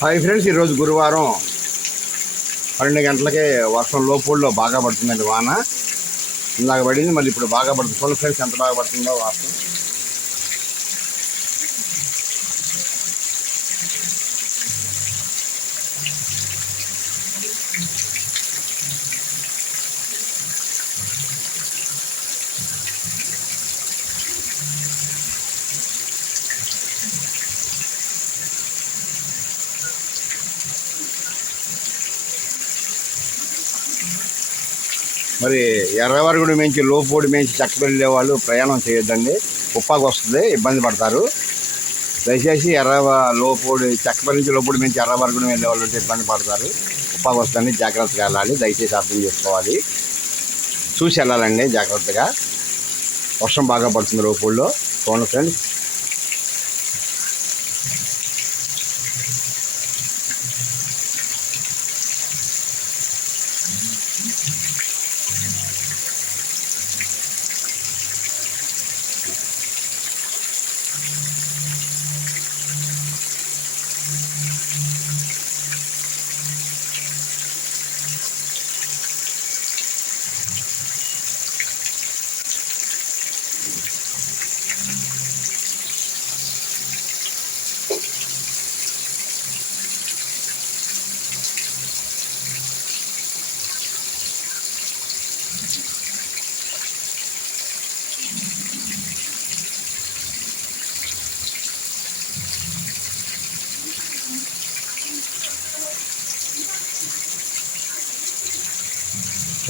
Hi friends, ఈరోజు గురువారం 12 గంటలకే వర్షం లోపూళ్ళలో బాగా పడుతుందండి వాన. ఇందాక పడింది, మళ్ళీ ఇప్పుడు బాగా పడుతుంది. చూడండి ఫ్రెండ్స్ ఎంత బాగా పడుతుందో వర్షం. మరి ఎర్రవరగుడి మించి లోపూడి మించి చక్కబెళ్ళే వాళ్ళు ప్రయాణం చేయొద్దండి, ఉప్పాకు వస్తుంది, ఇబ్బంది పడతారు. దయచేసి లోపూడి చక్కబెల్లి నుంచి లోపూడి మించి ఎర్రవరగుడి వెళ్ళే వాళ్ళు ఉంటే ఇబ్బంది పడతారు, ఉప్పాకు వస్తుంది, జాగ్రత్తగా వెళ్ళాలి. దయచేసి అర్థం చేసుకోవాలి, చూసి వెళ్ళాలండి జాగ్రత్తగా. వర్షం బాగా పడుతుంది లోపూడిలో. చూడండి ఫ్రెండ్స్,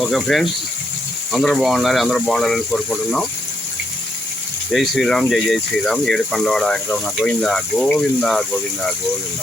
ఓకే ఫ్రెండ్స్, అందరూ బాగుండాలని కోరుకుంటున్నాం. జై శ్రీరామ్, జై జై శ్రీరామ్. ఏడుకొండలవాడ వెంకటరమణ గోవింద గోవింద గోవింద గోవింద.